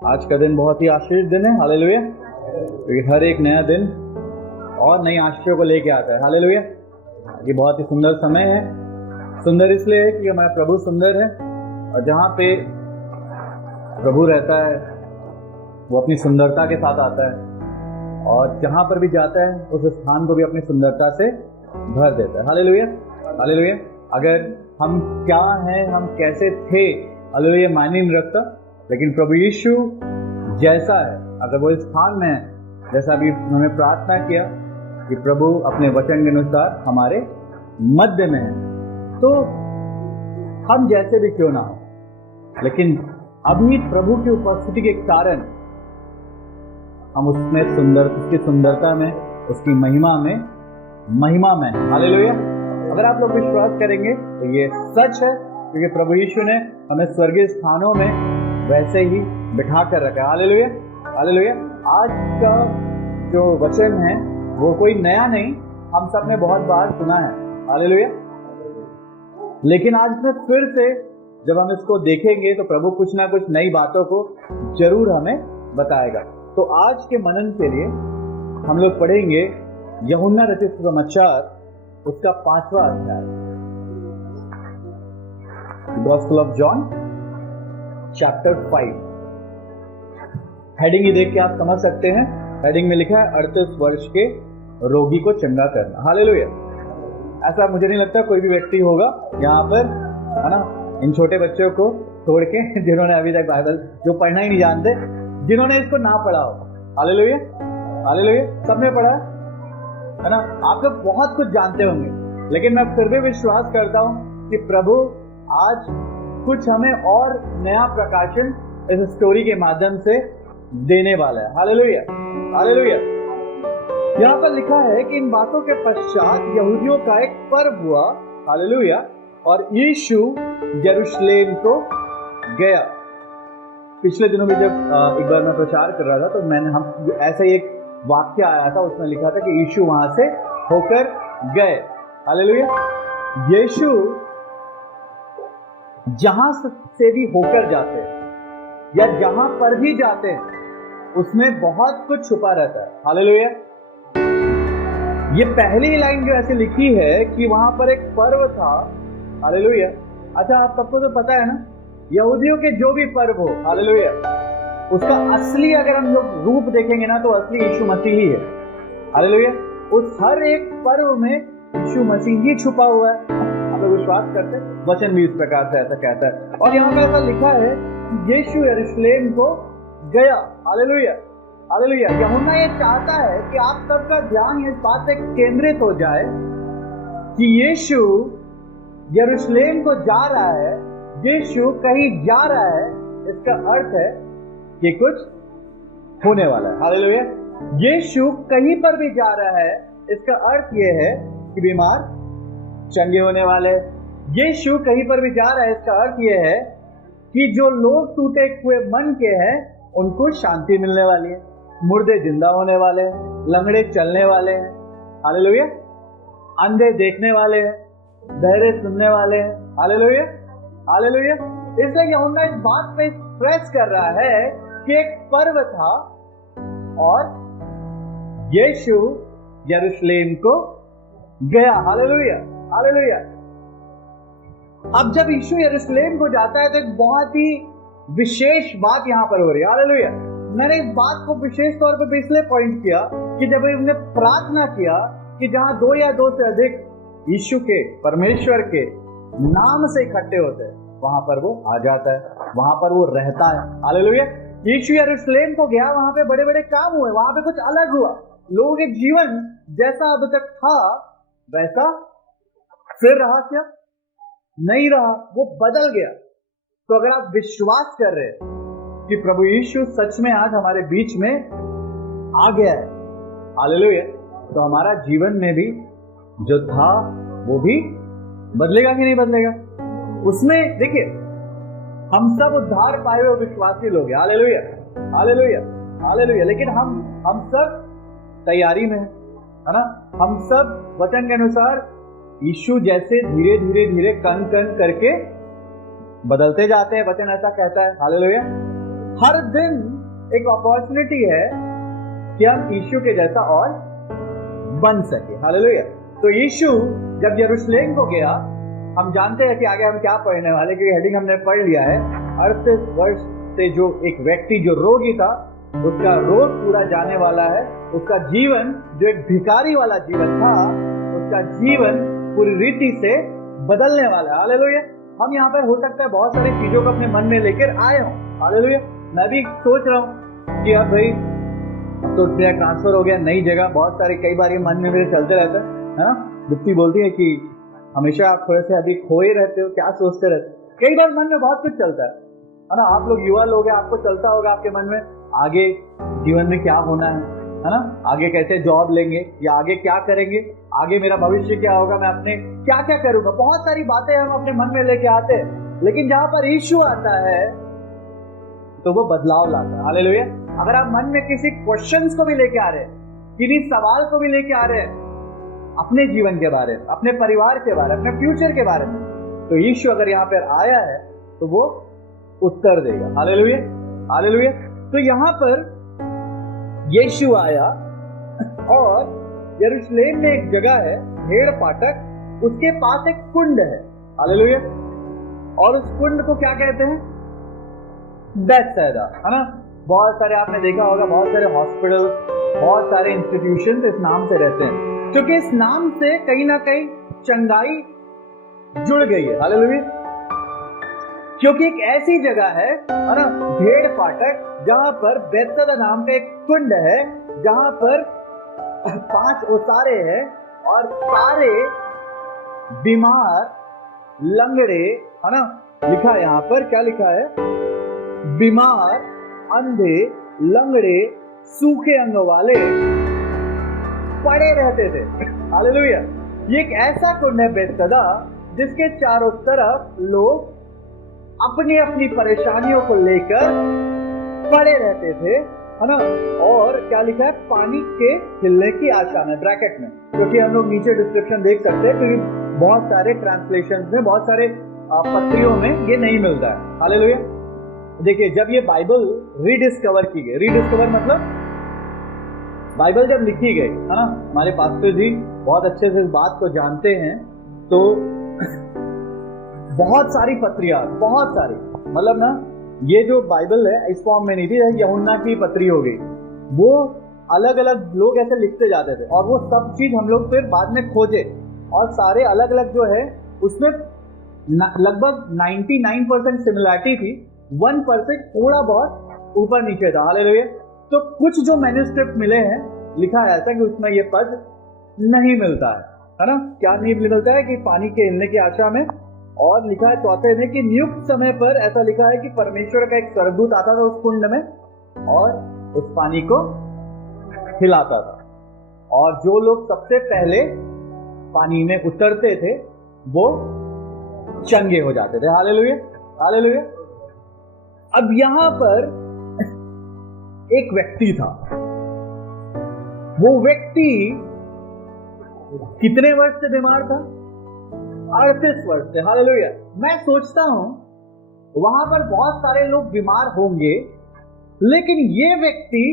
आज का दिन बहुत ही आशीष दिन है। हालेलुया। क्योंकि हर एक नया दिन और नई आशीषों को लेके आता है। हालेलुया। ये बहुत ही सुंदर समय है। सुंदर इसलिए है कि हमारा प्रभु सुंदर है, और जहाँ पे प्रभु रहता है वो अपनी सुंदरता के साथ आता है, और जहाँ पर भी जाता है उस स्थान को भी अपनी सुंदरता से भर देता है। हालेलुया। हालेलुया। अगर हम क्या हैं, हम कैसे थे, हालेलुया, मायने नहीं रखता, लेकिन प्रभु यीशु जैसा है, अगर वो स्थान में है, जैसा अभी उन्होंने प्रार्थना किया कि प्रभु अपने वचन के अनुसार हमारे मध्य में है, तो हम जैसे भी क्यों ना हो, लेकिन अभी प्रभु की उपस्थिति के कारण हम उसमें उसकी सुंदरता में, उसकी महिमा में हालेलुया। अगर आप लोग विश्वास करेंगे तो ये सच है, क्योंकि प्रभु यीशु ने हमें स्वर्गीय स्थानों में वैसे ही बिठा कर रखा है। हालेलुया। हालेलुया। आज का जो वचन है वो कोई नया नहीं, हम सब ने बहुत बार सुना है। हालेलुया। लेकिन आज में फिर से जब हम इसको देखेंगे तो प्रभु कुछ ना कुछ नई बातों को जरूर हमें बताएगा। तो आज के मनन के लिए हम लोग पढ़ेंगे यूहन्ना रचित सुसमाचार, उसका 5वां अध्याय, gospel of John chapter 5। Heading ही देख के आप समझ सकते हैं। हेडिंग में लिखा है 38 वर्ष के रोगी को चंगा करना। हालेलुया। ऐसा मुझे नहीं लगता कोई भी व्यक्ति होगा यहाँ पर, है ना, इन छोटे बच्चों को छोड़ के जिन्होंने अभी तक बाइबल जो पढ़ना ही नहीं जानते, जिन्होंने इसको ना पढ़ा हो। हालेलुया। हालेलुया। सबने पढ़ा है ना। आप लोग बहुत कुछ जानते होंगे, लेकिन मैं फिर भी विश्वास करता हूँ कि प्रभु आज कुछ हमें और नया प्रकाशन इस स्टोरी के माध्यम से देने वाला है। हालेलुया। हालेलुया। यहाँ पर लिखा है कि इन बातों के पश्चात यहूदियों का एक पर्व हुआ। हालेलुया। और यीशु यरूशलेम को गया। पिछले दिनों में जब एक बार मैं प्रचार कर रहा था तो हम ऐसा ही एक वाक्य आया था, उसमें लिखा था कि यीशु वहां से होकर गए। हालेलुया। यीशु जहां से भी होकर जाते हैं या जहां पर भी जाते हैं उसमें बहुत कुछ छुपा रहता है। हालेलुया। ये पहली लाइन जो ऐसे लिखी है कि वहां पर एक पर्व था। हालेलुया। अच्छा, आप सबको तो पता है ना, यहूदियों के जो भी पर्व हो, हालेलुया, उसका असली अगर हम लोग रूप देखेंगे ना तो असली यीशु मसीह ही है। हालेलुया। उस हर एक पर्व में यीशु मसीह ही छुपा हुआ है। आप लोग विश्वास करते हैं, वचन भी इस प्रकार से ऐसा कहता है। और यहाँ पे ऐसा लिखा है यीशु यरूशलेम को गया। हालेलुया। हालेलुया। यूहन्ना ये चाहता है कि आप सबका ध्यान इस बात पे केंद्रित हो जाए कि यीशु यरूशलेम को जा रहा है, यीशु कहीं जा रहा है, इसका अर्थ है कि कुछ होने वाला है। हालेलुया। यीशु कहीं पर भी जा रहा है, इसका अर्थ यह है कि बीमार चंगे होने वाले। यीशु कहीं पर भी जा रहा है, इसका अर्थ यह है कि जो लोग टूटे हुए मन के हैं उनको शांति मिलने वाली है, मुर्दे जिंदा होने वाले हैं, लंगड़े चलने वाले हैं। हालेलुया। अंधे देखने वाले हैं, बहरे सुनने वाले हैं। हालेलुया। हालेलुया। इसलिए यूहन्ना इस बात पे स्ट्रेस कर रहा है कि एक पर्व था और यीशु यरूशलेम को गया। हालेलुया। हालेलुया। अब जब यीशु यरूशलेम को जाता है तो एक बहुत ही विशेष बात यहां पर हो रही है। हालेलुया। मैंने इस बात को विशेष तौर पर इसलिए पॉइंट किया कि जब हमने प्रार्थना किया कि जहां 2 या 2 से अधिक यीशु के, परमेश्वर के नाम से इकट्ठे होते हैं, वहां पर वो आ जाता है, वहां पर वो रहता है। हालेलुया। यीशु यरूशलेम को गया, वहां पे बड़े बड़े काम हुए, वहां पे कुछ अलग हुआ। लोगों के जीवन जैसा अब तक था वैसा फिर रहा क्या? नहीं रहा, वो बदल गया। तो अगर आप विश्वास कर रहे हैं कि प्रभु यीशु सच में आज हमारे बीच में आ गया है, हालेलुया, तो हमारा जीवन में भी जो था वो भी बदलेगा कि नहीं बदलेगा? उसमें देखिए, हम सब उद्धार पाए हुए विश्वासी लोग हैं। हालेलुया। हालेलुया। हालेलुया। लेकिन हम सब तैयारी में है ना। हम सब वचन के अनुसार यीशु जैसे धीरे धीरे धीरे कण कण करके बदलते जाते हैं। वचन ऐसा कहता है। हालेलुया। हर दिन एक अपॉर्चुनिटी है कि हम यीशु के जैसा और बन सके। हालेलुया। तो यीशु जब यरूशलेम को गया, हम जानते हैं कि आगे हम क्या पढ़ने वाले, क्योंकि हेडिंग हमने पढ़ लिया है। 38 वर्ष से जो एक व्यक्ति जो रोगी था, उसका रोग पूरा जाने वाला है। उसका जीवन जो एक भिखारी वाला जीवन था, उसका जीवन पूरी रीति से बदलने वाला है। हालेलुया। हम यहाँ पर हो सकता है बहुत सारी चीजों को अपने मन में लेकर आए हों। हालेलुया। मैं भी सोच रहा हूँ कि अब भाई तो मेरा ट्रांसफर हो गया नई जगह, बहुत सारे कई बार ये मन में मेरे चलते रहता है ना। दुप्ती बोलती है कि हमेशा आप थोड़े से अधिक खोए रहते हो, क्या सोचते रहते हो। कई बार मन में बहुत कुछ चलता है ना। आप लोग युवा लोग हैं, आपको चलता होगा आपके मन में आगे जीवन में क्या होना है ना, आगे कैसे जॉब लेंगे या आगे क्या करेंगे, आगे मेरा भविष्य क्या होगा, मैं अपने क्या क्या करूंगा। बहुत सारी बातें हम अपने मन में लेके आते हैं, लेकिन जहां पर यीशु आता है तो वो बदलाव लाता है। हालेलुया। अगर आप मन में किसी क्वेश्चंस को भी लेके आ रहे हैं, किसी सवाल को भी लेके आ रहे हैं अपने जीवन के बारे में, अपने परिवार के बारे में, अपने फ्यूचर के बारे में, तो यीशु अगर यहाँ पर आया है तो वो उत्तर देगा। हालेलुया। हालेलुया। तो यहाँ पर यीशु आया और यरूशलेम में एक जगह है भेड़ फाटक, उसके पास एक कुंड है। हालेलुया। और उस कुंड को क्या कहते हैं? बेथसैदा, है ना। बहुत सारे आपने देखा होगा, बहुत सारे हॉस्पिटल, बहुत सारे इंस्टीट्यूशन इस नाम से रहते हैं, क्योंकि इस नाम से कहीं ना कहीं चंगाई जुड़ गई है। हालेलुया। क्योंकि एक ऐसी जगह है ना, भेड़ फाटक, जहां पर बेथसैदा नाम का एक कुंड है, जहां पर 5 ओसारे हैं और सारे बीमार, लंगड़े, है ना। लिखा है यहां पर, क्या लिखा है? बीमार, अंधे, लंगड़े, सूखे अंग वाले पड़े रहते थे। हालेलुया। ये एक ऐसा कुंड है बेथसैदा जिसके चारों तरफ लोग अपनी अपनी परेशानियों को लेकर पड़े रहते थे, है ना। और क्या लिखा है? पानी के हिलने की आशा में, ब्रैकेट में, क्योंकि हम लोग नीचे डिस्क्रिप्शन देख सकते हैं, क्योंकि बहुत सारे ट्रांसलेशन में, बहुत सारे पत्रियों में ये नहीं मिलता है। हालेलुया। देखिए, जब ये बाइबल रीडिस्कवर की गई, रीडिस्कवर मतलब बाइबल जब लिखी गई, है ना, हमारे पास्टर जी बहुत अच्छे से इस बात को जानते हैं, तो बहुत सारी पत्रियां, बहुत सारी, मतलब ना, ये जो बाइबल है इस फॉर्म में नहीं थी, यूहन्ना की पत्री हो गई, वो अलग अलग लोग ऐसे लिखते जाते थे, और वो सब चीज हम लोग फिर बाद में खोजे, और सारे अलग अलग जो है उसमें लगभग 99% सिमिलरिटी थी, 1% थोड़ा बहुत ऊपर नीचे था। हालेलुया। तो कुछ जो मैन्युस्क्रिप्ट मिले हैं, लिखा है ऐसा कि उसमें ये पद नहीं मिलता है ना। क्या नहीं मिलता है? कि पानी के हिलने की आशा में, और लिखा है चौथे में कि नियुक्त समय पर, ऐसा लिखा है कि परमेश्वर का एक स्वर्गदूत आता था उस कुंड में और उस पानी को हिलाता था, और जो लोग सबसे पहले पानी में उतरते थे वो चंगे हो जाते थे। हालेलुया। हालेलुया। अब यहां पर एक व्यक्ति था, वो व्यक्ति कितने वर्ष से बीमार था? 38 वर्ष से। हालेलुया। मैं सोचता हूं वहां पर बहुत सारे लोग बीमार होंगे, लेकिन ये व्यक्ति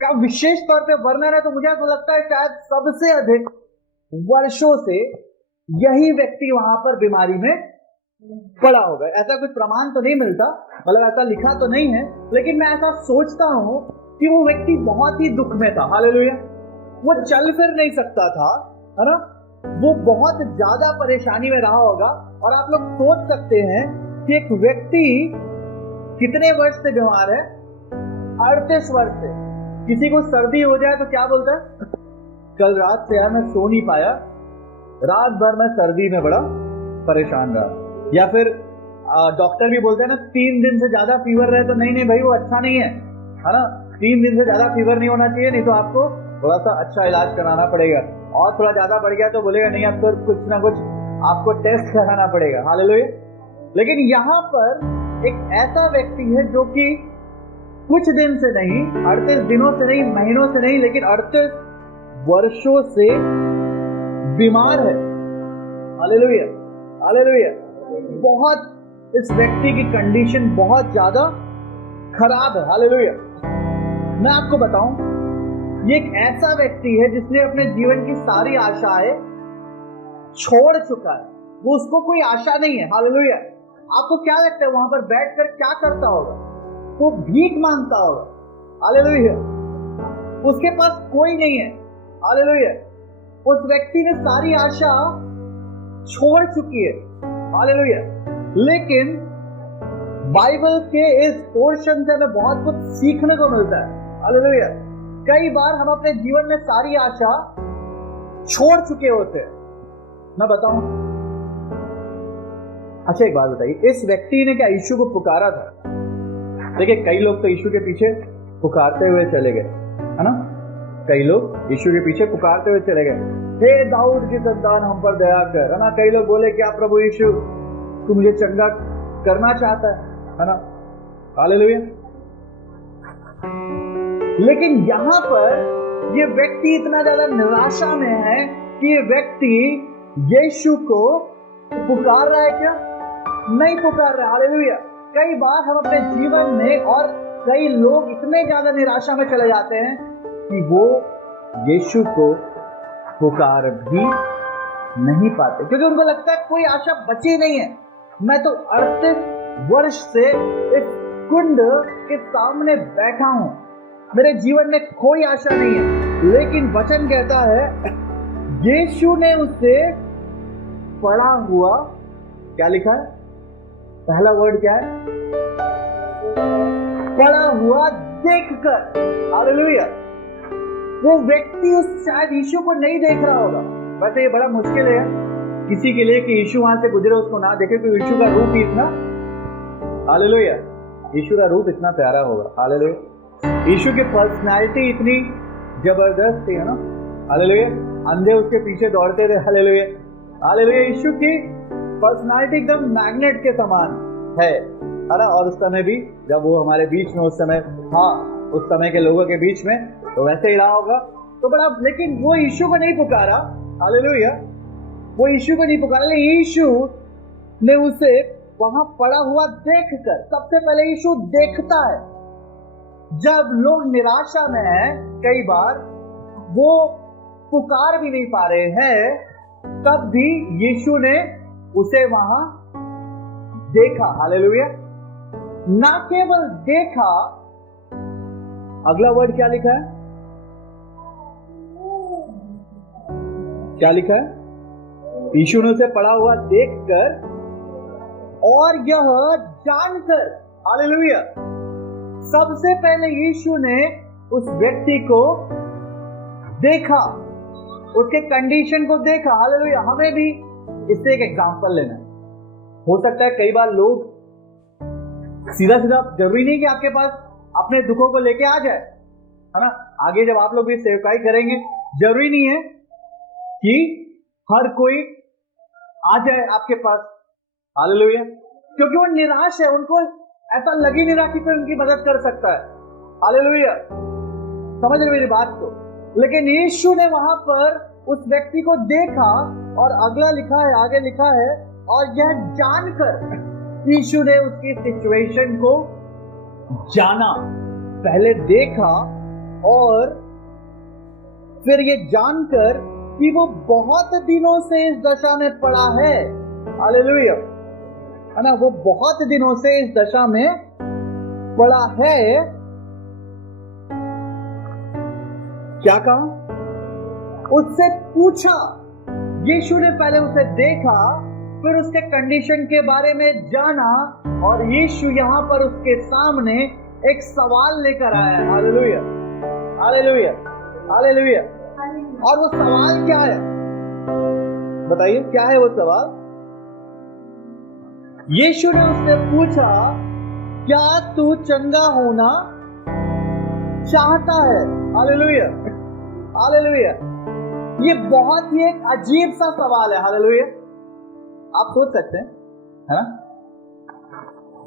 का विशेष तौर पे वर्णन है, तो मुझे ऐसा लगता है शायद सबसे अधिक वर्षों से यही व्यक्ति वहां पर बीमारी में पड़ा होगा। ऐसा कुछ प्रमाण तो नहीं मिलता, मतलब ऐसा लिखा तो नहीं है, लेकिन मैं ऐसा सोचता हूं कि वो व्यक्ति बहुत ही दुख में था। हालेलुया। वो चल फिर नहीं सकता था, है ना। वो बहुत ज्यादा परेशानी में रहा होगा, और आप लोग सोच सकते हैं कि एक व्यक्ति कितने वर्ष से बीमार है? 38 वर्ष से। किसी को सर्दी हो जाए तो क्या बोलता है? कल रात से यार मैं सो नहीं पाया, रात भर मैं सर्दी में बड़ा परेशान रहा। या फिर डॉक्टर भी बोलते हैं ना, 3 दिन से ज्यादा फीवर रहे तो नहीं भाई वो अच्छा नहीं है ना। 3 दिन से ज्यादा फीवर नहीं होना चाहिए, नहीं तो आपको थोड़ा सा अच्छा इलाज कराना पड़ेगा, और थोड़ा ज्यादा बढ़ गया तो बोलेगा नहीं, आपको कुछ ना कुछ आपको टेस्ट कराना पड़ेगा। हालेलुया। लेकिन यहाँ पर एक ऐसा व्यक्ति है जो कि कुछ दिन से नहीं, 38 दिनों से नहीं, महीनों से नहीं, लेकिन 38 वर्षों से बीमार है। हालेलुया। हालेलुया। बहुत, इस व्यक्ति की कंडीशन बहुत ज्यादा खराब है। हालेलुया। मैं आपको बताऊं, ये एक ऐसा व्यक्ति है जिसने अपने जीवन की सारी आशाएं छोड़ चुका है। वो उसको कोई आशा नहीं है। हालेलुया। आपको क्या लगता है वहां पर बैठकर क्या करता होगा? वो भीख मांगता होगा। हालेलुया। उसके पास कोई नहीं है। हालेलुया। उस व्यक्ति ने सारी आशा छोड़ चुकी है। हालेलुया। लेकिन बाइबल के इस पोर्शन से हमें बहुत कुछ सीखने को मिलता है। हालेलुया। कई बार हम अपने जीवन में सारी आशा छोड़ चुके होते हैं। मैं बताऊं, अच्छा एक बात बताइए, इस व्यक्ति ने क्या यीशु को पुकारा था? देखिए, कई लोग तो यीशु के पीछे पुकारते हुए चले गए, है ना? कई लोग यीशु के पीछे पुकारते हुए चले गए, हे दाऊद की संतान हम पर दया कर, है ना? कई लोग बोले, क्या प्रभु यीशु तू मुझे चंगा करना चाहता है ना? हालेलुया। लेकिन यहां पर ये व्यक्ति इतना ज्यादा निराशा में है कि ये व्यक्ति यीशु को पुकार रहा है क्या? नहीं पुकार रहा। हालेलुया। कई बार हम अपने जीवन में और कई लोग इतने ज्यादा निराशा में चले जाते हैं कि वो यीशु को पुकार भी नहीं पाते, क्योंकि उनको लगता है कोई आशा बची नहीं है। मैं तो 38 वर्ष से इस कुंड के सामने बैठा हूं, मेरे जीवन में कोई आशा नहीं है। लेकिन वचन कहता है यीशु ने उसे पड़ा हुआ, क्या लिखा है? पहला वर्ड क्या है? पड़ा हुआ देखकर। हालेलुया। वो व्यक्ति उस शायद यीशु को नहीं देख रहा होगा। वैसे ये बड़ा मुश्किल है किसी के लिए कि यीशु वहां से गुजरे उसको ना देखे, क्योंकि यीशु का रूप ही इतना, हालेलुया, यीशु का रूप इतना प्यारा होगा। हालेलुया। यीशु की पर्सनालिटी इतनी जबरदस्त थी, है ना? हालेलुया। अंधे उसके पीछे दौड़ते थे। हालेलुया। हालेलुया। यीशु की पर्सनालिटी एकदम मैग्नेट के समान है ना? और उस समय भी जब वो हमारे बीच में, उस समय, हाँ, उस समय के लोगों के बीच में तो वैसे ही रहा होगा तो बड़ा। लेकिन वो यीशु को नहीं पुकारा। हालेलुया। वो यीशु को नहीं पुकारा, लेकिन यीशु ने उसे वहां पड़ा हुआ देखकर, सबसे पहले यीशु देखता है। जब लोग निराशा में हैं, कई बार वो पुकार भी नहीं पा रहे हैं, तब भी यीशु ने उसे वहां देखा। हालेलुया। ना केवल देखा, अगला वर्ड क्या लिखा है? क्या लिखा है? यीशु ने उसे पड़ा हुआ देखकर और यह जानकर। हालेलुया। सबसे पहले यीशु ने उस व्यक्ति को देखा, उसके कंडीशन को देखा। हालेलुया। हमें भी इससे एक एग्जांपल लेना है। हो सकता है कई बार लोग सीधा सीधा, जरूरी नहीं कि आपके पास अपने दुखों को लेके आ जाए, है ना? आगे जब आप लोग भी सेवकाई करेंगे, जरूरी नहीं है कि हर कोई आ जाए आपके पास। हालेलुया। क्योंकि वो निराश है, उनको ऐसा लग ही नहीं रहा कि कोई उनकी मदद कर सकता है। हालेलुया। समझ रहे मेरी बात को? लेकिन यीशु ने वहां पर उस व्यक्ति को देखा और अगला लिखा है, आगे लिखा है, और यह जानकर यीशु ने उसकी सिचुएशन को जाना। पहले देखा और फिर ये जानकर कि वो बहुत दिनों से इस दशा में पड़ा है। हालेलुया। है ना? वो बहुत दिनों से इस दशा में पड़ा है। क्या कहा? उससे पूछा। यीशु ने पहले उसे देखा, फिर उसके कंडीशन के बारे में जाना, और यीशु यहां पर उसके सामने एक सवाल लेकर आया है। हालेलुया। हालेलुया। हालेलुया। और वो सवाल क्या है? बताइए, क्या है वो सवाल? यीशु ने उससे पूछा, क्या तू चंगा होना चाहता है? हालेलुया। हालेलुया। ये बहुत ही एक अजीब सा सवाल है। हालेलुया। आप सोच सकते हैं, है ना?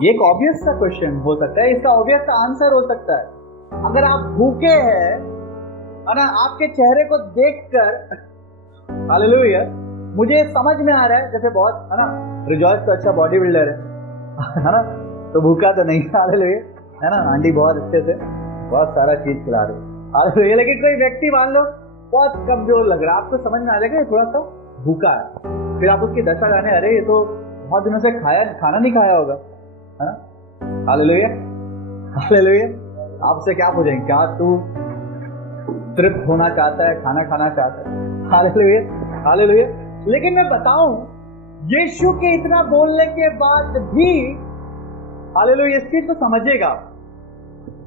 ये एक ऑब्वियस सा क्वेश्चन हो सकता है, इसका ऑब्वियस सा आंसर हो सकता है। अगर आप भूखे हैं, है ना, आपके चेहरे को देखकर, हालेलुया, मुझे समझ में आ रहा है, जैसे बहुत, है ना, रिजॉइस तो अच्छा बॉडी बिल्डर है ना, तो भूखा तो नहीं। हालेलुया। है ना, आंटी बहुत अच्छे से बहुत सारा चीज खिला रही है, लेकिन कोई व्यक्ति मान लो बहुत कमजोर लग रहा है, आपको समझ में आ जाएगा थोड़ा सा भूखा है, फिर आप उसकी दशा जाने, अरे ये तो बहुत दिनों से खाना नहीं खाया होगा, है ना। Hallelujah, hallelujah. आपसे क्या पूछेंगे, क्या तू तृप्त होना चाहता है, खाना खाना चाहता है? Hallelujah, hallelujah. लेकिन मैं बताऊं, यीशु के इतना बोलने के बाद भी, हालेलुया, इस चीज को समझिएगा,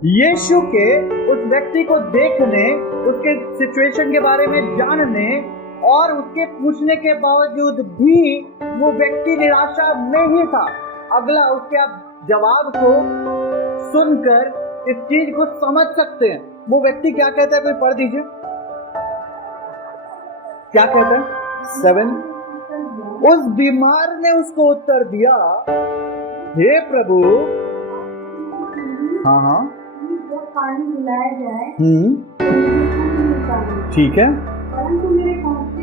यीशु के उस व्यक्ति को देखने, उसके सिचुएशन के बारे में जानने और उसके पूछने के बावजूद भी वो व्यक्ति निराशा में ही था। अगला उसके आप जवाब को सुनकर इस चीज को समझ सकते हैं। वो व्यक्ति क्या कहता है, कोई पढ़ दीजिए, क्या कहता है 7। उस बीमार ने उसको उत्तर दिया, हे प्रभु, हाँ, पानी मिलाया जाए, ठीक है, परंतु मेरे पहुंचते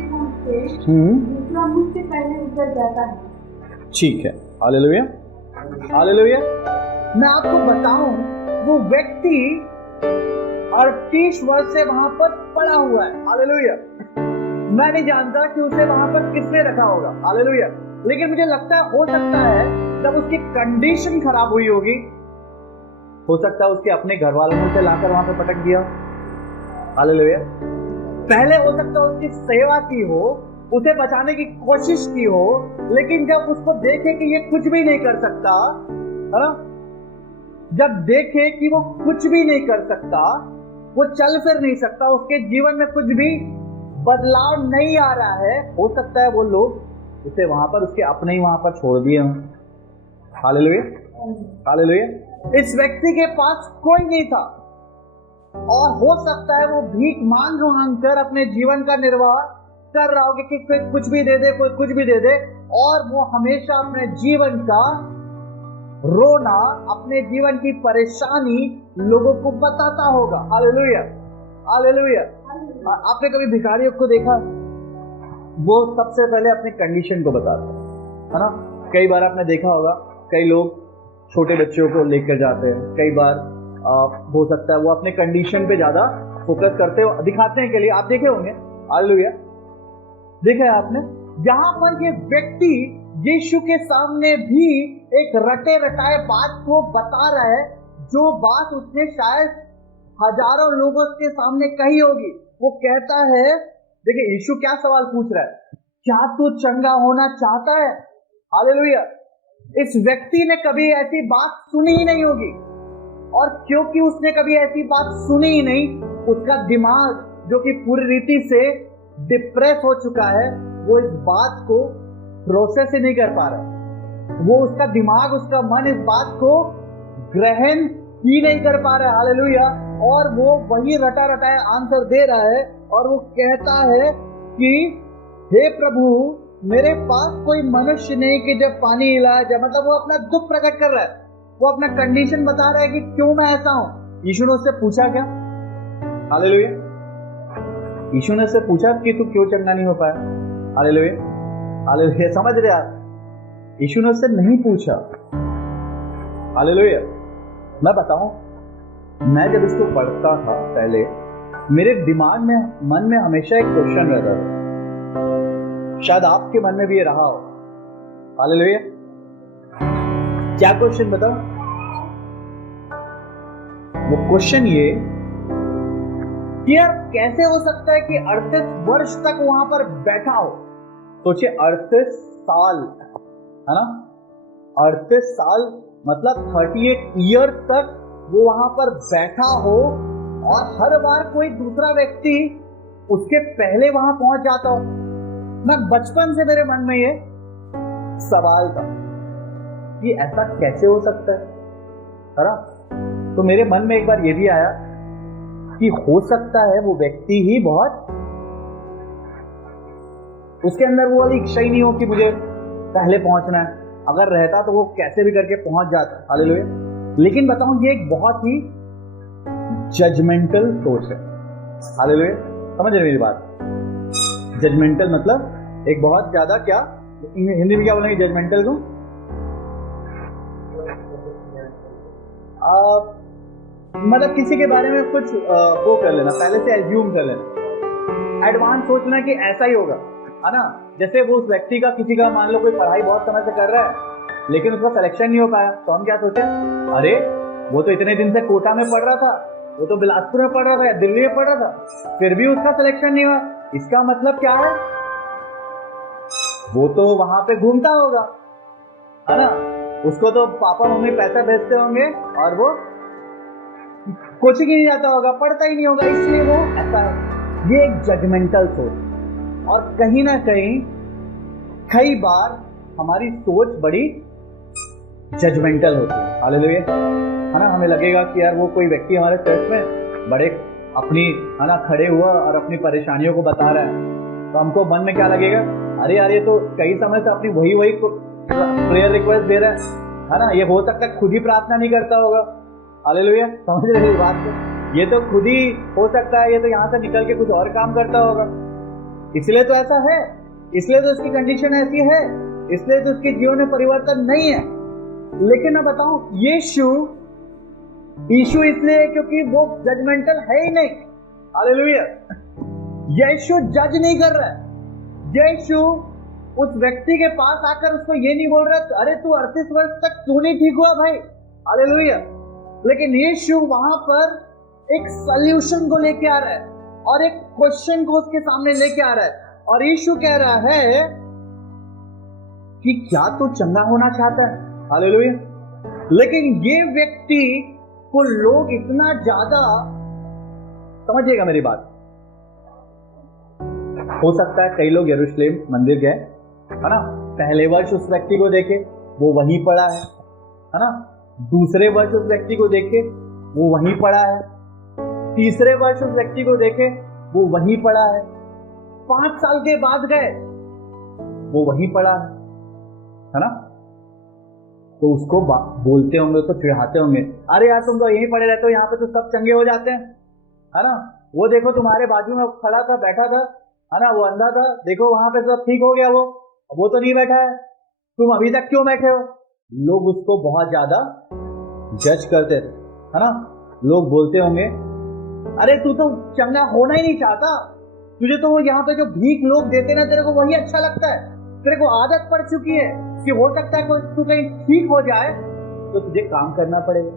दूसरा मुझसे पहले उतर जाता है। ठीक है, हालेलुया, हालेलुया। मैं आपको बताऊं, वो व्यक्ति 38 वर्ष से वहां पर पड़ा हुआ है, हालेलुया। मैं नहीं जानता कि उसे वहां पर किसने रखा होगा, हालेलुया, लेकिन मुझे लगता है, हो सकता है जब उसकी कंडीशन खराब हुई होगी, हो सकता है उसके अपने घर वालों ने उसे लाकर वहां पर पटक दिया, हालेलुया। पहले हो सकता है उसकी सेवा की हो, उसे बचाने की कोशिश की हो, लेकिन जब उसको देखे कि ये कुछ भी नहीं कर सकता, है ना, जब देखे कि वो कुछ भी नहीं कर सकता, वो चल फिर नहीं सकता, उसके जीवन में कुछ भी बदलाव नहीं आ रहा है, हो सकता है वो लोग उसे वहां पर, उसके अपने ही वहां पर छोड़ दिए हों, हालेलुया, हालेलुया। इस व्यक्ति के पास कोई नहीं था और हो सकता है वो भीख मांग कर अपने जीवन का निर्वाह कर रहा होगा कि कोई कुछ भी दे दे, कोई कुछ भी दे दे, और वो हमेशा अपने जीवन का रोना, अपने जीवन की परेशानी लोगों को बताता होगा, हालेलुया, हालेलुया। आपने कभी भिखारियों को देखा? वो सबसे पहले अपनी कंडीशन को बताते है ना। कई बार आपने देखा होगा, कई लोग छोटे बच्चों को लेकर जाते हैं, कई बार हो सकता है वो अपने कंडीशन पे ज्यादा फोकस करते हो, दिखाते हैं के लिए, आप देखे होंगे, हालेलुया, देखा है आपने। यहाँ पर ये व्यक्ति यीशु के सामने भी एक रटे रटाए बात को बता रहा है, जो बात उसने शायद हजारों लोगों के सामने कही होगी। वो कहता है, देखिए यीशु क्या सवाल पूछ रहा है, क्या तू चंगा होना चाहता है? हालेलुया। इस व्यक्ति ने कभी ऐसी बात सुनी ही नहीं होगी, और क्योंकि उसने कभी ऐसी बात सुनी ही नहीं, उसका दिमाग जो कि पूरी रीति से डिप्रेस हो चुका है, वो इस बात को प्रोसेस ही नहीं कर पा रहा, वो उसका दिमाग, उसका मन इस बात को ग्रहण ही नहीं कर पा रहा है, हालेलुया। और वो वही रटा रटाया आंसर दे रहा है, और वो कहता है कि हे प्रभु, मेरे पास कोई मनुष्य नहीं कि जब पानी हिलाया जाए, मतलब वो अपना दुख प्रकट कर रहा है, वो अपना कंडीशन बता रहा है कि क्यों मैं ऐसा हूं। यीशु ने उससे पूछा क्या? हालेलुया। यीशु ने उससे पूछा कि तू क्यों चंगा नहीं हो पाया? Hallelujah, hallelujah. समझ रहे आप? यीशु ने उससे नहीं पूछा, हालेलुया। मैं बताऊं, मैं जब इसको पढ़ता था पहले, मेरे दिमाग में, मन में हमेशा एक क्वेश्चन रहता था, शायद आपके मन में भी ये रहा हो, हालेलुया। क्या क्वेश्चन बताओ? वो क्वेश्चन ये कि यार कैसे हो सकता है कि 38 वर्ष तक वहां पर बैठा हो। सोचिए 38 साल, है ना, 38 साल मतलब 38 ईयर तक वो वहां पर बैठा हो, और हर बार कोई दूसरा व्यक्ति उसके पहले वहां पहुंच जाता हो। मैं बचपन से मेरे मन में ये सवाल था कि ऐसा कैसे हो सकता है ना। तो मेरे मन में एक बार ये भी आया कि हो सकता है वो व्यक्ति ही बहुत, उसके अंदर वो वाली इच्छा ही नहीं हो कि मुझे पहले पहुंचना है। अगर रहता तो वो कैसे भी करके पहुंच जाता, हालेलुया। लेकिन बताऊं, ये एक बहुत ही जजमेंटल सोच है, हालेलुया। समझ रहे मेरी बात? जजमेंटल मतलब एक बहुत ज्यादा, क्या हिंदी में क्या बोलेंगे जजमेंटल को? मतलब किसी के बारे में कुछ वो कर लेना, पहले से एज्यूम कर लेना, एडवांस सोचना कि ऐसा ही होगा, है ना। जैसे वो उस व्यक्ति का, किसी का मान लो कोई पढ़ाई बहुत समय से कर रहा है लेकिन उसका सिलेक्शन नहीं हो पाया, तो हम क्या सोचे, अरे वो तो इतने दिन से कोटा में पढ़ रहा था, वो तो बिलासपुर में पढ़ रहा था या दिल्ली में पढ़ रहा था, फिर भी उसका सिलेक्शन नहीं हुआ। इसका मतलब क्या है, वो तो वहां पे घूमता होगा, है ना। उसको तो पापा मम्मी पैसा भेजते होंगे और वो कोचिंग ही नहीं जाता होगा, पढ़ता ही नहीं होगा, इसलिए वो ऐसा है। ये एक जजमेंटल सोच, और कहीं ना कहीं कई बार हमारी सोच बड़ी जजमेंटल होती है। हालेलुया, है ना। हमें लगेगा कि यार वो कोई व्यक्ति हमारे चर्च में बड़े अपनी, है ना, खड़े हुआ और अपनी परेशानियों को बता रहा है, तो हमको मन में क्या लगेगा, अरे यार ये तो कई समय से अपनी वही प्रेयर रिक्वेस्ट दे रहा है ना, ये हो सकता है खुद ही प्रार्थना नहीं करता होगा। हालेलुया, समझ रहे इस बात को, ये तो खुद ही हो सकता है, ये तो यहाँ से निकल के कुछ और काम करता होगा, इसलिए तो ऐसा है, इसलिए तो इसकी कंडीशन ऐसी है, इसलिए तो उसके जीवन में परिवर्तन नहीं है। लेकिन मैं बताऊं, यीशु इसलिए क्योंकि वो जजमेंटल है ही नहीं। हालेलुया, यीशु जज नहीं कर रहा है। यीशु उस व्यक्ति के पास आकर उसको ये नहीं बोल रहा, अरे तू 38 वर्ष तक क्यों नहीं ठीक हुआ भाई। हालेलुया, लेकिन यीशु वहां पर एक सॉल्यूशन को लेके आ रहा है और एक क्वेश्चन को उसके सामने लेके आ रहा है, और यीशु कह रहा है कि क्या तू चंगा होना चाहता है। हालेलुया, लेकिन ये व्यक्ति को लोग इतना ज्यादा, समझिएगा मेरी बात, हो सकता है कई लोग यरूशलेम मंदिर गए, है ना, पहले वर्ष उस व्यक्ति को देखे वो वहीं पड़ा है ना, दूसरे वर्ष उस व्यक्ति को देखे वो वहीं पड़ा है, तीसरे वर्ष उस व्यक्ति को देखे वो वहीं पड़ा है, 5 साल के बाद गए वो वहीं पड़ा है ना। तो उसको बोलते होंगे, तो चिढ़ाते होंगे, अरे यार तुम तो यहीं पड़े रहते हो, यहाँ पे तो सब चंगे हो जाते हैं, है ना। वो देखो तुम्हारे बाजू में खड़ा था, बैठा था, है ना, वो अंधा था, देखो वहां पे सब ठीक हो गया, वो तो नहीं बैठा है, तुम अभी तक क्यों बैठे हो। लोग उसको बहुत ज्यादा जज करते थे, है ना। लोग बोलते होंगे, अरे तू तो चंगा होना ही नहीं चाहता, तुझे तो वो यहाँ पे जो भीख लोग देते ना, तेरे को वही अच्छा लगता है, तेरे को आदत पड़ चुकी है कि हो सकता है तू कहीं ठीक हो जाए तो तुझे काम करना पड़ेगा।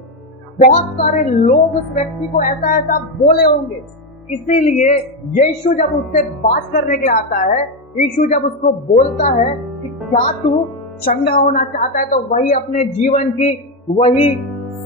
बहुत सारे लोग उस व्यक्ति को ऐसा ऐसा बोले होंगे, इसीलिए यीशु जब उससे बात करने के लिए आता है, यीशु जब उसको बोलता है कि क्या तू चंगा होना चाहता है, तो वही अपने जीवन की वही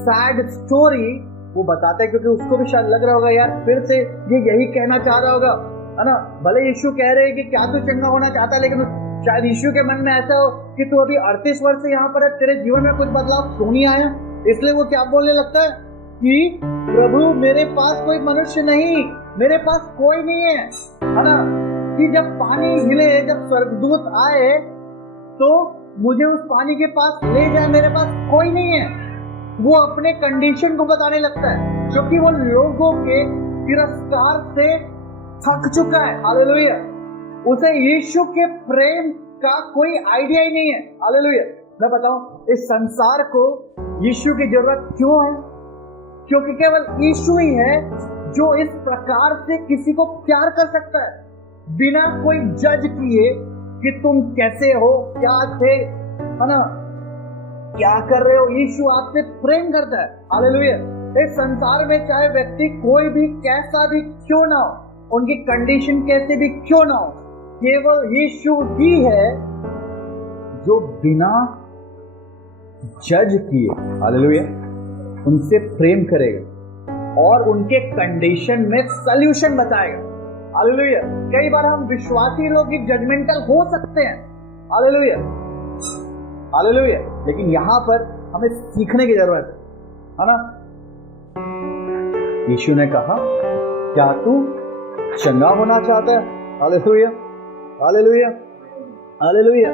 सैड स्टोरी वो बताता है, क्योंकि उसको भी शायद लग रहा होगा यार फिर से ये यही कहना चाह रहा होगा, है ना। भले यीशु कह रहे हैं कि क्या तू चंगा होना चाहता है, लेकिन शायद यीशु के मन में ऐसा हो कि तू अभी 38 वर्ष से यहाँ पर है, तेरे जीवन में कुछ बदलाव क्यों नहीं आया। इसलिए वो क्या बोलने लगता है कि प्रभु मेरे पास कोई मनुष्य नहीं, मेरे पास कोई नहीं है ना, कि जब पानी हिले, जब स्वर्गदूत आए तो मुझे उस पानी के पास ले जाए, मेरे पास कोई नहीं है। वो अपने कंडीशन को बताने लगता है, क्योंकि वो लोगों के तिरस्कार से थक चुका है। हालेलुया, उसे यीशु के प्रेम का कोई आइडिया ही नहीं है। हालेलुया, मैं बताऊं इस संसार को यीशु की जरूरत क्यों है, क्योंकि केवल यीशु ही है जो इस प्रकार से किसी को प्यार कर सकता है, बिना कोई जज किए कि तुम कैसे हो, क्या थे, है ना, क्या कर रहे हो। यीशु आपसे प्रेम करता है। हालेलुया, इस संसार में चाहे व्यक्ति कोई भी कैसा भी क्यों ना हो, उनकी कंडीशन कैसे भी क्यों ना हो, केवल यीशु ही है जो बिना जज किए, हालेलुया, उनसे प्रेम करेगा और उनके कंडीशन में सॉल्यूशन बताएगा। हालेलुया, कई बार हम विश्वासी लोग ही जजमेंटल हो सकते हैं। हालेलुया, हालेलुया, लेकिन यहां पर हमें सीखने की जरूरत है ना। यीशु ने कहा, क्या तू चंगा होना चाहता है। Hallelujah, hallelujah, hallelujah.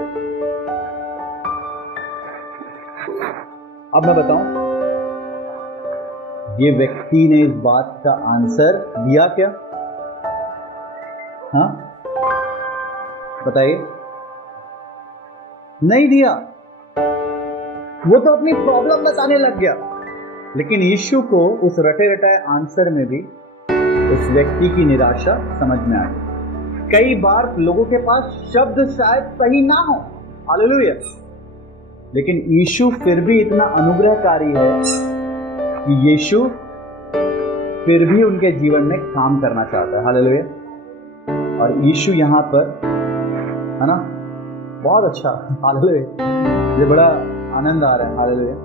अब मैं बताऊं, ये व्यक्ति ने इस बात का आंसर दिया क्या? हाँ बताइए, नहीं दिया। वो तो अपनी प्रॉब्लम बताने लग गया, लेकिन यीशु को उस रटे रटाए आंसर में भी उस व्यक्ति की निराशा समझ में आ गई। कई बार लोगों के पास शब्द शायद सही ना हो, हालेलुया, लेकिन यीशु फिर भी इतना अनुग्रहकारी है कि यीशु फिर भी उनके जीवन में काम करना चाहता है, हालेलुया। और यीशु यहाँ पर, है ना, बहुत अच्छा, हालेलुया, ये बड़ा आनंद आ रहा है, हालेलुया।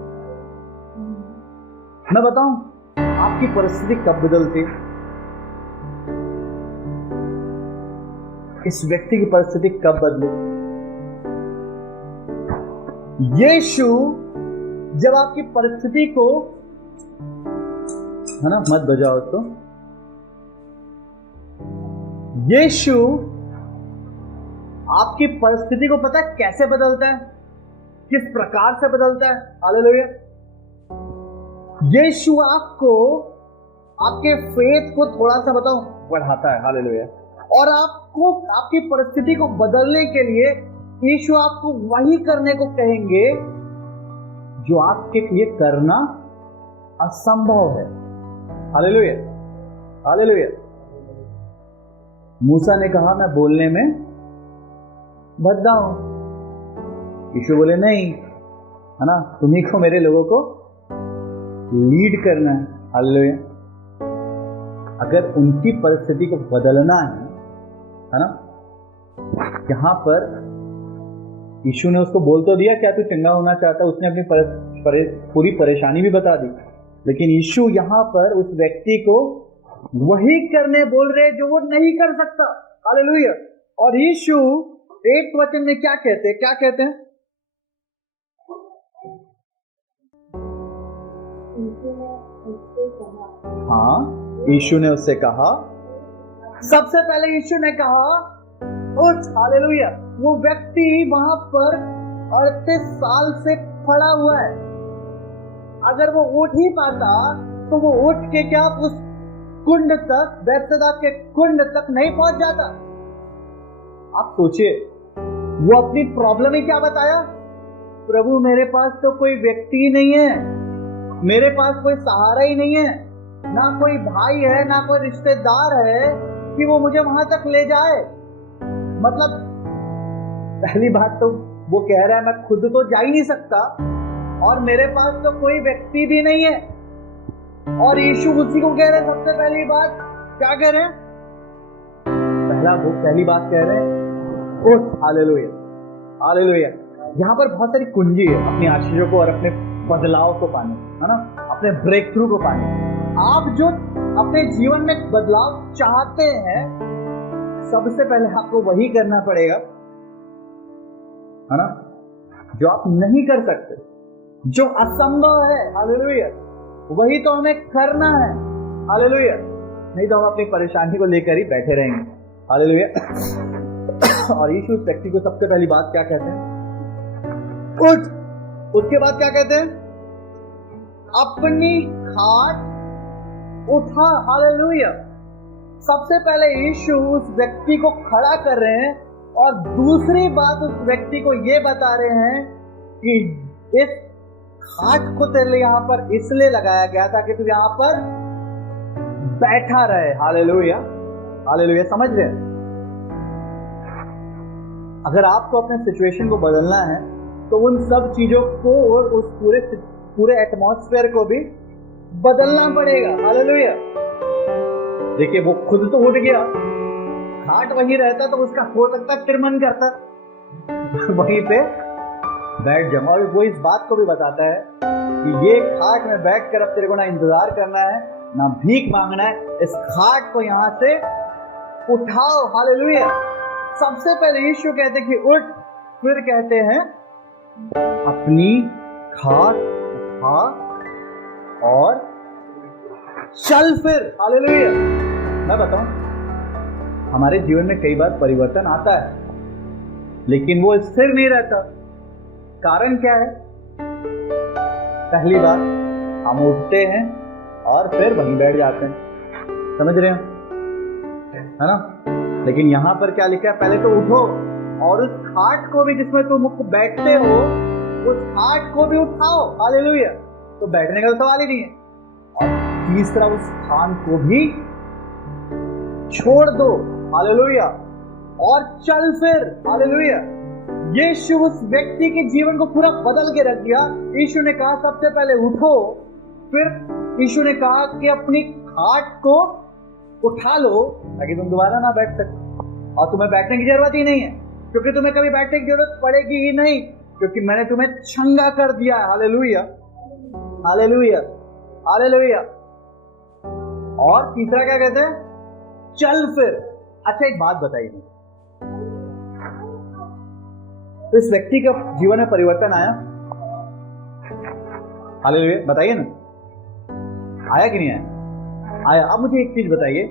मैं बताऊं आपकी परिस्थिति कब बदलती, इस व्यक्ति की परिस्थिति कब बदली? यीशु जब आपकी परिस्थिति को, है ना, मत बजाओ तो, यीशु आपकी परिस्थिति को पता है कैसे बदलता है, किस प्रकार से बदलता है, हालेलुया। यीशु आपको, आपके फेथ को थोड़ा सा बताओ बढ़ाता है, हालेलुया। और आपको आपकी परिस्थिति को बदलने के लिए यीशु आपको वही करने को कहेंगे जो आपके लिए करना असंभव है, हालेलुया, हालेलुया। मूसा ने कहा मैं बोलने में भद्दा हूं, यीशु बोले नहीं, है ना, तुम्ही को मेरे लोगों को लीड करना है, हालेलुया। अगर उनकी परिस्थिति को बदलना है ना, यहां पर यीशु ने उसको बोल तो दिया क्या तू चंगा होना चाहता, उसने अपनी पूरी परेशानी भी बता दी, लेकिन यीशु यहां पर उस व्यक्ति को वही करने बोल रहे जो वो नहीं कर सकता, हालेलुया। और यीशु एक वचन में क्या कहते हैं, क्या कहते हैं? हाँ, यीशु ने उससे कहा, सबसे पहले यीशु ने कहा उठ, हालेलुया। वो व्यक्ति वहां पर 38 साल से पड़ा हुआ है, अगर वो उठ ही पाता तो वो उठ के क्या उस कुंड तक, बैतसैदा के कुंड तक नहीं पहुंच जाता। आप सोचिए, वो अपनी प्रॉब्लम ही क्या बताया, प्रभु मेरे पास तो कोई व्यक्ति ही नहीं है, मेरे पास कोई सहारा ही नहीं है, ना कोई भाई है ना कोई रिश्तेदार है कि वो मुझे वहां तक ले जाए। मतलब पहली बात तो वो कह रहा है मैं खुद तो जा ही नहीं सकता और मेरे पास तो कोई व्यक्ति भी नहीं है। और यीशु उसी को कह रहे हैं, सबसे पहली बात क्या कह रहे हैं, पहली बात कह रहे हैं उठ, हालेलुया, हालेलुया। यहाँ पर बहुत सारी कुंजी है अपनी आशीषों को और अपने बदलाव को पाने, है ना, अपने ब्रेक थ्रू को पाने। आप जो अपने जीवन में बदलाव चाहते हैं, सबसे पहले आपको वही करना पड़ेगा, है ना, जो आप नहीं कर सकते, जो असंभव है, हालेलुया, वही तो हमें करना है, हालेलुया। नहीं तो हम अपनी परेशानी को लेकर ही बैठे रहेंगे, हालेलुया। और यीशु उस व्यक्ति को सबसे पहली बात क्या कहते हैं, उठ। उसके बाद क्या कहते हैं, अपनी खाट उठा, हालेलुया। सबसे पहले यीशु उस व्यक्ति को खड़ा कर रहे हैं और दूसरी बात उस व्यक्ति को ये बता रहे हैं कि इस खाट को तेरे लिए यहाँ पर इसलिए लगाया गया था कि तू यहाँ पर बैठा रहे, हालेलुया, हालेलुया। समझ रहे हैं? अगर आपको अपने सिचुएशन को बदलना है तो उन सब चीजों को और उस पूरे एटमॉस्फेयर को भी बदलना पड़ेगा, हालेलुया। देखिए, वो खुद तो उठ गया, खाट वहीं रहता तो उसका हो सकता फिर मन करता वहीं पे बैठ जाऊं। और वो इस बात को भी बताता है कि ये खाट में बैठ कर अब तेरे को ना इंतजार करना है ना भीख मांगना है, इस खाट को यहां से उठाओ, हालेलुया। सबसे पहले यीशु कहते कि उठ, फिर कहते हैं अपनी खाट उठा और चल फिर, हालेलुया। मैं बताऊं, हमारे जीवन में कई बार परिवर्तन आता है लेकिन वो स्थिर नहीं रहता। कारण क्या है? पहली बात, हम उठते हैं और फिर वहीं बैठ जाते हैं, समझ रहे हो, है ना। लेकिन यहां पर क्या लिखा है, पहले तो उठो और उस खाट को भी जिसमें तुम बैठते हो, उस खाट को भी उठाओ, हालेलुया। तो बैठने का तो सवाल ही नहीं है, तीसरा उस स्थान को भी छोड़ दो, हालेलुया, और चल फिर, हालेलुया। यीशु उस व्यक्ति के जीवन को पूरा बदल के रख दिया। यीशु ने कहा सबसे पहले उठो, फिर यीशु ने कहा कि अपनी खाट को उठा लो ताकि तुम दोबारा ना बैठ सको, और तुम्हें बैठने की जरूरत ही नहीं है, क्योंकि तुम्हें कभी बैठने की जरूरत पड़ेगी ही नहीं, क्योंकि मैंने तुम्हें चंगा कर दिया है, हालेलुया, हालेलुया, हालेलुया। और तीसरा क्या कहते हैं? चल फिर। अच्छा एक बात बताइए, तो इस व्यक्ति का जीवन में परिवर्तन आया? हालेलुया, बताइए ना, आया कि नहीं आया? आया। अब मुझे एक चीज बताइए,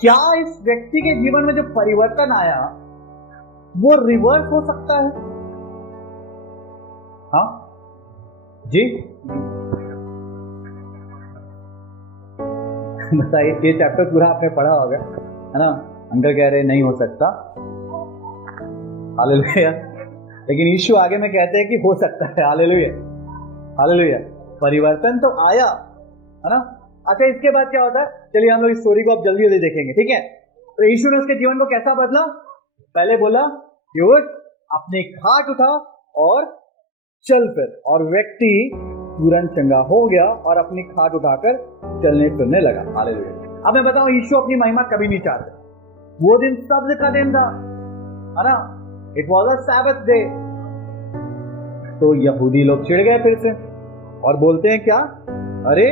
क्या इस व्यक्ति के जीवन में जो परिवर्तन आया वो रिवर्स हो सकता है? हाँ जी, बताइए। ये चैप्टर पूरा आपने पढ़ा होगा, है ना? अंकल कह रहे नहीं हो सकता, हालेलुया, लेकिन यीशु आगे में कहते हैं कि हो सकता है, हालेलुया, हालेलुया। परिवर्तन तो आया, है ना? अच्छा इसके बाद क्या होता है? चलिए हम लोग इस स्टोरी को अब जल्दी जल्दी देखेंगे, ठीक है? तो यीशु ने उसके जीवन को कैसा बदला? पहले बोला कि उठ, अपनी खाट उठा और चल फिर, और व्यक्ति तुरंत चंगा हो गया और अपनी खाट उठाकर चलने फिरने लगा, हालेलुया। अब मैं बताऊं, यीशु अपनी महिमा कभी नहीं चाहते। वो दिन सब्त का दिन था, है ना? It was a Sabbath day. तो यहूदी लोग चिढ़ गए फिर से और बोलते हैं क्या? अरे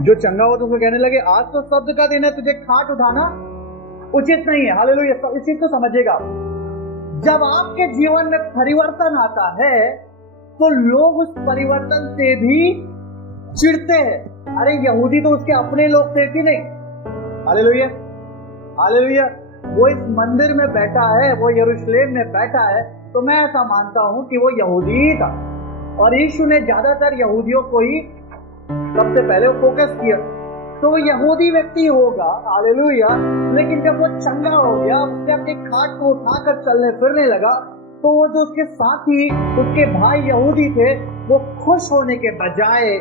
जो चंगा हो तो उसको कहने लगे आज तो सब्त का दिन है, तुझे खाट उठाना उचित नहीं है, हालेलुया। इस चीज को समझिएगा, जब आपके जीवन में परिवर्तन आता है तो लोग उस परिवर्तन से भी चिढ़ते हैं। अरे यहूदी तो उसके अपने लोग थे कि नहीं? Hallelujah, hallelujah. वो इस मंदिर में बैठा है, वो यरूशलेम में बैठा है, तो मैं ऐसा मानता हूं कि वो यहूदी ही था, और यीशु ने ज्यादातर यहूदियों को ही सबसे पहले फोकस किया, तो वो यहूदी व्यक्ति होगा, हालेलुया। लेकिन जब वो चंगा हो गया, उसने अपनी खाट को उठाकर चलने फिरने लगा, तो वो जो उसके साथी, उसके भाई यहूदी थे, वो खुश होने के बजाय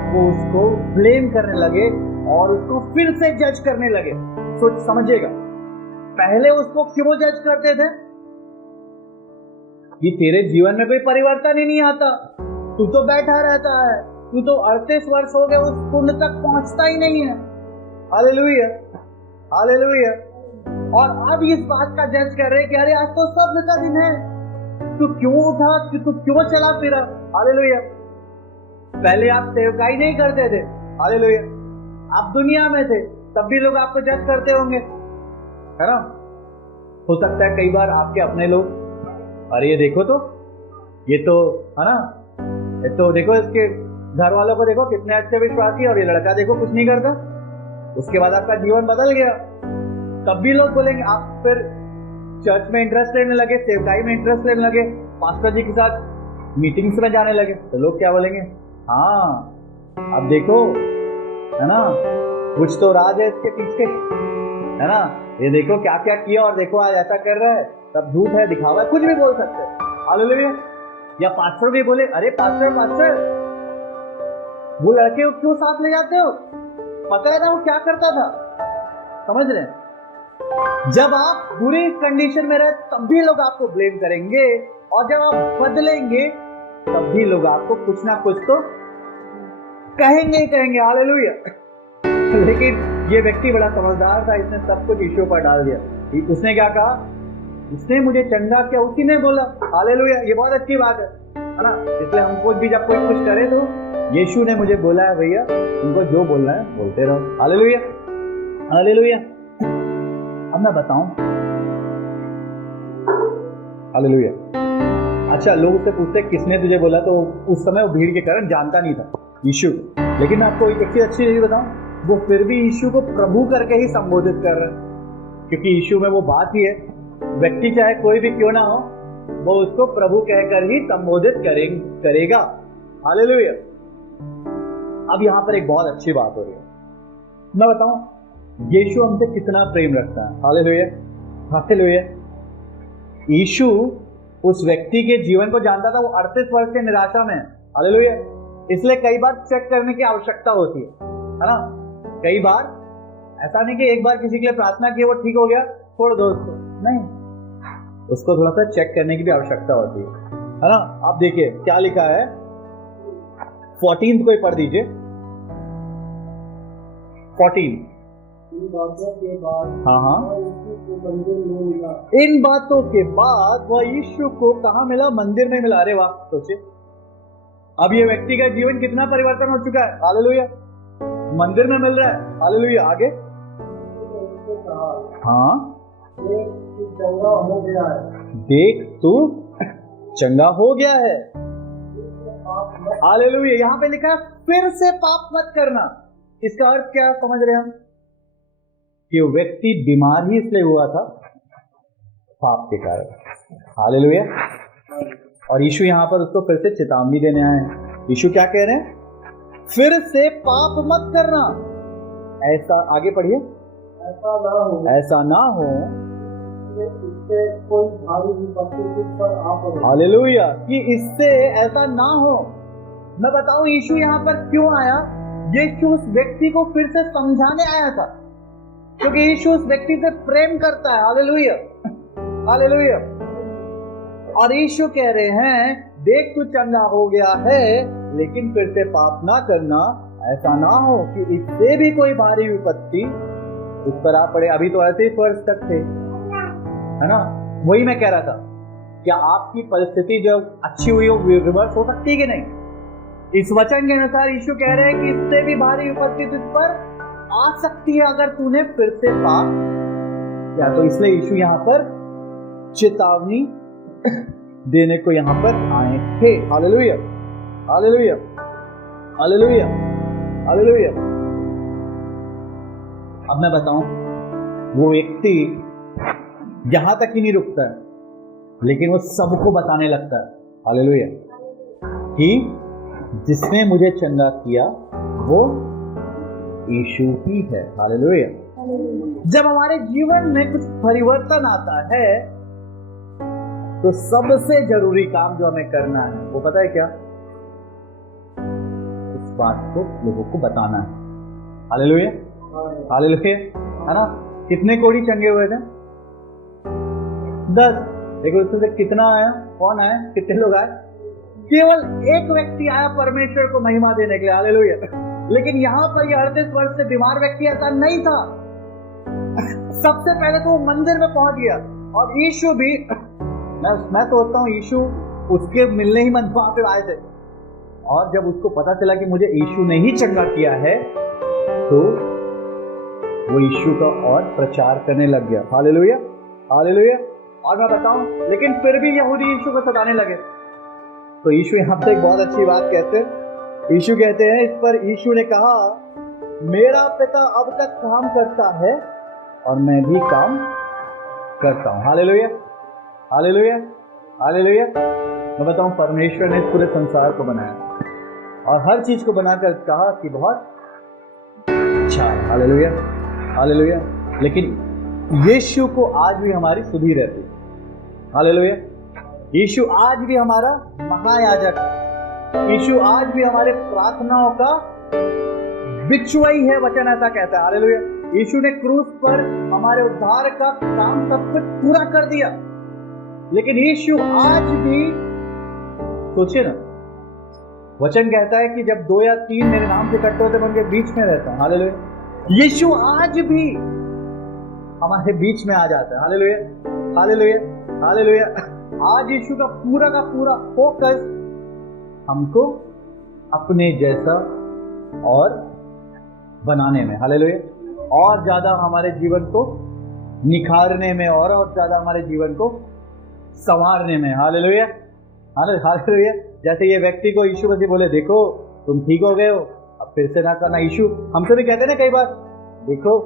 वो उसको ब्लेम करने लगे और उसको फिर से जज करने लगे। सोच समझिएगा, पहले उसको क्यों जज करते थे? कि तेरे जीवन में कोई परिवर्तन ही नहीं आता, तू तो बैठा रहता है, तू तो 38 वर्ष हो गए, उस कुंड तक पहुंचता ही नहीं है, हालेलुया, हालेलुया। और अब इस बात का जज कर रहे कि अरे आज तो सब्त का दिन है, तू क्यों उठा, तू क्यों चला फिरा, हालेलुया। पहले आप सेवकाई नहीं करते थे, हालेलुया, आप दुनिया में थे, तब भी लोग आपको जज करते होंगे, है ना? हो सकता है कई बार आपके अपने लोग, अरे ये देखो तो, ये तो, है ना, ये तो देखो, इसके घर वालों को देखो कितने अच्छे विश्वासी, और ये लड़का देखो कुछ नहीं करता। उसके बाद आपका जीवन बदल गया, तब भी लोग बोलेंगे। आप फिर चर्च में इंटरेस्ट लेने लगे, सेवकाई में इंटरेस्ट लेने लगे, पास्टर जी के साथ मीटिंग्स में जाने लगे, तो लोग क्या बोलेंगे? हाँ अब देखो, है ना, कुछ तो राज है इसके पीछे, है ना, ये देखो क्या क्या किया, और देखो आज ऐसा कर रहा है, सब झूठ है, दिखावा है, कुछ भी बोल सकते हैं, हालेलुया। या पास्टर भी बोले, अरे पास्टर वो लड़के को क्यों साथ ले जाते हो, पता है ना वो क्या करता था, समझ रहे हैं? जब आप बुरी कंडीशन में रहे तब भी लोग आपको ब्लेम करेंगे, और जब आप बदलेंगे तब भी लोग आपको कुछ ना कुछ तो कहेंगे ही कहेंगे, हालेलुया। लेकिन ये व्यक्ति बड़ा समझदार था, इसने सब कुछ यीशु पर डाल दिया। उसने क्या कहा? उसने मुझे चंगा किया, उसी ने बोला, हालेलुया। ये बहुत अच्छी बात है ना? इसलिए हमको भी जब कोई कुछ करे तो यीशु ने मुझे बोला है भैया, तुमको जो बोलना है बोलते रहो, हालेलुया, हालेलुया। अब मैं बताऊं, हालेलुया। अच्छा, लोग उससे पूछते किसने तुझे बोला, तो उस समय वो भीड़ के कारण जानता नहीं था यीशु। लेकिन मैं आपको एक चीज अच्छी चीज बताऊं, वो फिर भी यीशु को प्रभु करके ही संबोधित कर रहे हैं, क्योंकि यीशु में वो बात ही है, व्यक्ति चाहे कोई भी क्यों ना हो, वो उसको प्रभु कहकर ही संबोधित करेगा, हालेलुया। अब यहां पर एक बहुत अच्छी बात हो रही है, मैं बताऊं, यीशु हमसे कितना प्रेम रखता है, हालेलुया, हालेलुया। यीशु उस व्यक्ति के जीवन को जानता था, वो 38 वर्ष के निराशा में, हालेलुया, इसलिए कई बार चेक करने की आवश्यकता होती है ना। कई बार ऐसा नहीं कि एक बार किसी के लिए प्रार्थना की वो ठीक हो गया छोड़ दो उसको, नहीं, उसको थोड़ा सा चेक करने की भी आवश्यकता होती है ना। आप देखिए क्या लिखा है, 14 को ही पढ़ दीजिए। 14। इन बातों के बाद हाँ, मंदिर में मिला। इन बातों के बाद वह यीशु को कहाँ मिला? मंदिर में मिला। अरे वाह, सोचिए अब ये व्यक्ति का जीवन कितना परिवर्तन हो चुका है। हालेलुया, मंदिर में मिल रहा है। हालेलुया, आगे। हाँ, चंगा हो गया है, देख तू चंगा हो गया है। हालेलुया, यहाँ पे लिखा है फिर से पाप मत करना। इसका अर्थ क्या समझ रहे हैं हम? कि वो व्यक्ति बीमार ही इसलिए हुआ था पाप के कारण। हालेलुया। और यीशु यहाँ पर उसको फिर से चेतावनी देने आए हैं। यीशु क्या कह रहे हैं? फिर से पाप मत करना। ऐसा, आगे पढ़िए। ऐसा ना हो इससे कोई भारी विपत्ति तुझ पर आ पड़े। हालेलुया, कि इससे ऐसा ना हो। मैं बताऊं यीशु यहाँ पर क्यों आया? यीशु उस व्यक्ति को फिर से समझाने आया था, क्योंकि यीशु उस व्यक्ति से प्रेम करता है। Hallelujah, hallelujah. और यीशु कह रहे हैं देख तू चंगा हो गया है, लेकिन फिर से पाप ना करना। ऐसा ना हो कि इससे भी कोई भारी विपत्ति उस पर आ पड़े। अभी तो ऐसे ही फर्ज तक थे, है ना। वही मैं कह रहा था, क्या आपकी परिस्थिति जब अच्छी हुई हो रिवर्स हो सकती है कि नहीं? इस वचन के अनुसार यीशु कह रहे हैं कि इससे भी भारी विपत्ति तुझ पर आ सकती है अगर तूने फिर से पाप किया। तो इसलिए यीशु यहाँ पर चेतावनी देने को यहाँ पर आए थे। Hallelujah, hallelujah, hallelujah, hallelujah. अब मैं बताऊं, वो व्यक्ति यहां तक ही नहीं रुकता है, लेकिन वो सबको बताने लगता है। हालेलुया, कि जिसने मुझे चंगा किया वो यीशु ही है। हालेलुया। जब हमारे जीवन में कुछ परिवर्तन आता है तो सबसे जरूरी काम जो हमें करना है वो पता है क्या? इस बात को लोगों को बताना है। हालेलुया, हालेलुया, है ना। कितने कोढ़ी चंगे हुए थे? 10। देखो उसमें से कितना आया? कौन आया? कितने लोग आए? केवल एक व्यक्ति आया परमेश्वर को महिमा देने के लिए। हालेलुया। लेकिन यहाँ पर यह 38 वर्ष से बीमार व्यक्ति ऐसा नहीं था। सबसे पहले तो वो मंदिर में पहुंच गया, और यीशु भी, मैं सोचता हूँ यीशु उसके मिलने ही मन वहां पे आए थे। और जब उसको पता चला कि मुझे यीशु ने ही चंगा किया है, तो वो यीशु का और प्रचार करने लग गया। Hallelujah, hallelujah. और मैं बताऊं, लेकिन फिर भी यहूदी यीशु को सताने लगे। तो यीशु यहाँ पे एक बहुत अच्छी बात कहते हैं। यीशु कहते हैं, इस पर यीशु ने कहा, मेरा पिता अब तक काम करता है और मैं भी काम करता हूं। Hallelujah, hallelujah, hallelujah. मैं बताऊं, परमेश्वर ने पूरे संसार को बनाया और हर चीज को बनाकर कहा कि बहुत अच्छा है। Hallelujah, hallelujah. लेकिन यीशु को आज भी हमारी सुधि रहती है। हालेलुया। यीशु आज भी हमारा महायाजक है। यीशु आज भी हमारे प्रार्थनाओं का बिचुआई है, वचन ऐसा कहता है। हालेलुया। यीशु ने क्रूस पर हमारे उद्धार का काम सब कुछ पूरा कर दिया, लेकिन यीशु आज भी, सोचिए ना, वचन कहता है कि जब 2 या 3 मेरे नाम से इकट्ठे होते मैं उनके बीच में रहता हूं। हालेलुया। यीशु आज भी हमारे बीच में आ जाता है। Hallelujah, hallelujah, hallelujah. आज यीशु का पूरा फोकस हमको अपने जैसा और बनाने में, हालेलुया, और ज्यादा हमारे जीवन को निखारने में, और ज्यादा हमारे जीवन को संवारने में। Hallelujah, hallelujah. जैसे ये व्यक्ति को यीशु मसीह बोले, देखो तुम ठीक हो गए हो, अब फिर से ना करना। यीशु हमसे भी कहते ना कई बार, देखो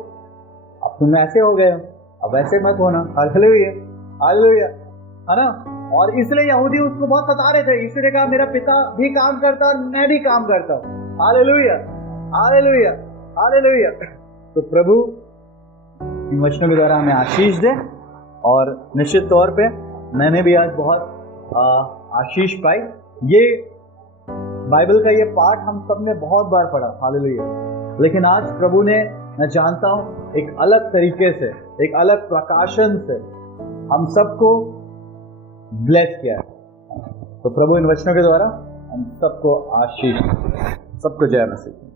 अब तुम ऐसे हो गए हो, अब ऐसे मत होना। हालेलुया, हालेलुया, है ना। और इसलिए यहूदी उसको बहुत सता रहे थे। यीशु ने कहा, मेरा पिता भी काम करता और मैं भी काम करता हूं। Hallelujah, hallelujah, hallelujah. तो प्रभु इन वचनों के द्वारा हमें आशीष दे, और निश्चित तौर पे मैंने भी आज बहुत आशीष पाई। ये बाइबल का ये पाठ हम सब ने बहुत बार पढ़ा, हालेलुया। लेकिन आज प्रभु ने, मैं जानता हूं, एक अलग तरीके से, एक अलग प्रकाशन से हम सबको ब्लेस किया है। तो प्रभु इन वचनों के द्वारा हम सबको आशीष, सबको जय मसीह।